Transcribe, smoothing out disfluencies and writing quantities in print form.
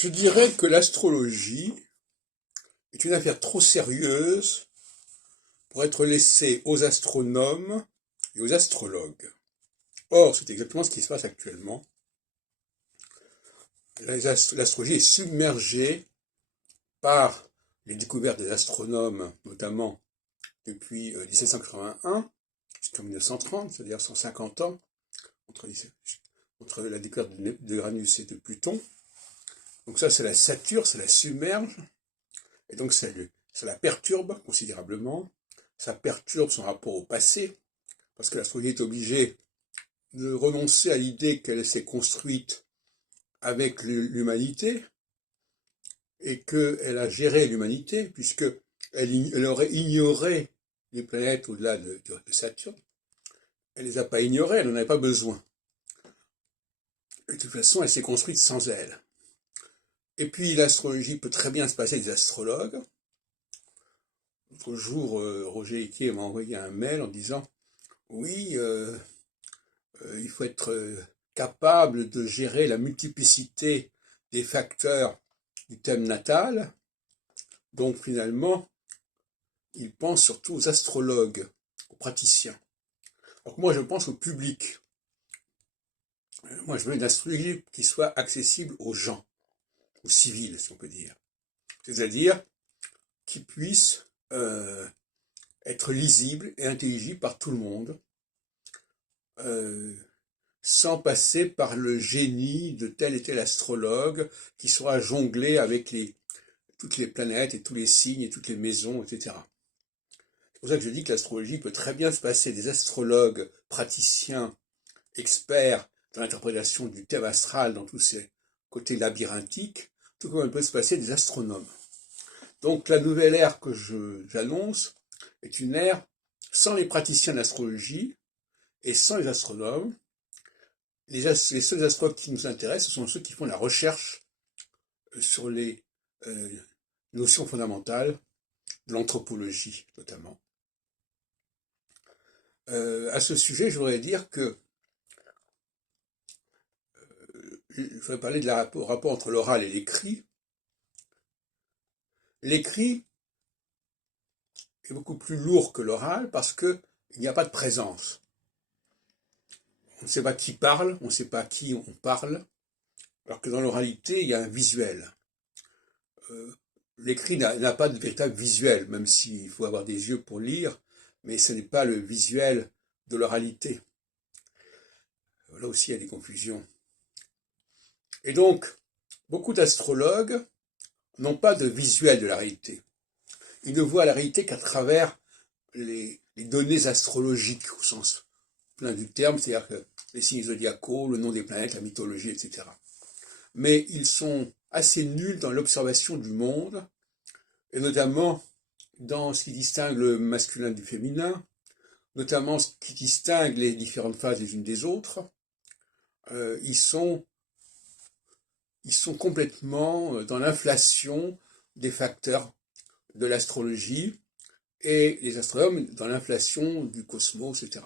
Je dirais que l'astrologie est une affaire trop sérieuse pour être laissée aux astronomes et aux astrologues. Or, c'est exactement ce qui se passe actuellement. L'astrologie est submergée par les découvertes des astronomes, notamment depuis 1781 jusqu'en 1930, c'est-à-dire 150 ans, entre la découverte de Uranus et de Pluton. Donc ça la sature, ça la submerge, et donc ça la perturbe considérablement. Ça perturbe son rapport au passé, parce que l'astrologie est obligée de renoncer à l'idée qu'elle s'est construite avec l'humanité, et qu'elle a géré l'humanité, puisqu'elle aurait ignoré les planètes au-delà de Saturne. Elle ne les a pas ignorées, elle n'en avait pas besoin. Et de toute façon, elle s'est construite sans elle. Et puis l'astrologie peut très bien se passer des astrologues. L'autre jour, Roger Hickey m'a envoyé un mail en disant « Oui, il faut être capable de gérer la multiplicité des facteurs du thème natal. » Donc finalement, il pense surtout aux astrologues, aux praticiens. Alors que moi, je pense au public. Moi, je veux une astrologie qui soit accessible aux gens, aux civils, si on peut dire. C'est-à-dire qui puisse être lisible et intelligible par tout le monde, sans passer par le génie de tel et tel astrologue qui sera jonglé avec toutes les planètes et tous les signes et toutes les maisons, etc. C'est pour ça que je dis que l'astrologie peut très bien se passer des astrologues, praticiens, experts dans l'interprétation du thème astral dans tous ces côtés labyrinthiques, tout comme elle peut se passer des astronomes. Donc la nouvelle ère que j'annonce est une ère sans les praticiens d'astrologie et sans les astronomes. Les seuls astrologues qui nous intéressent, ce sont ceux qui font la recherche sur les notions fondamentales de l'anthropologie, notamment. À ce sujet, je voudrais dire que je voudrais parler du rapport entre l'oral et l'écrit. L'écrit est beaucoup plus lourd que l'oral parce qu'il n'y a pas de présence. On ne sait pas qui parle, on ne sait pas à qui on parle, alors que dans l'oralité, il y a un visuel. L'écrit n'a pas de véritable visuel, même s'il faut avoir des yeux pour lire, mais ce n'est pas le visuel de l'oralité. Là aussi, il y a des confusions. Et donc, beaucoup d'astrologues n'ont pas de visuel de la réalité. Ils ne voient la réalité qu'à travers les données astrologiques, au sens plein du terme, c'est-à-dire que les signes zodiacaux, le nom des planètes, la mythologie, etc. Mais ils sont assez nuls dans l'observation du monde, et notamment dans ce qui distingue le masculin du féminin, notamment ce qui distingue les différentes phases les unes des autres. Ils sont complètement dans l'inflation des facteurs de l'astrologie et les astronomes dans l'inflation du cosmos, etc.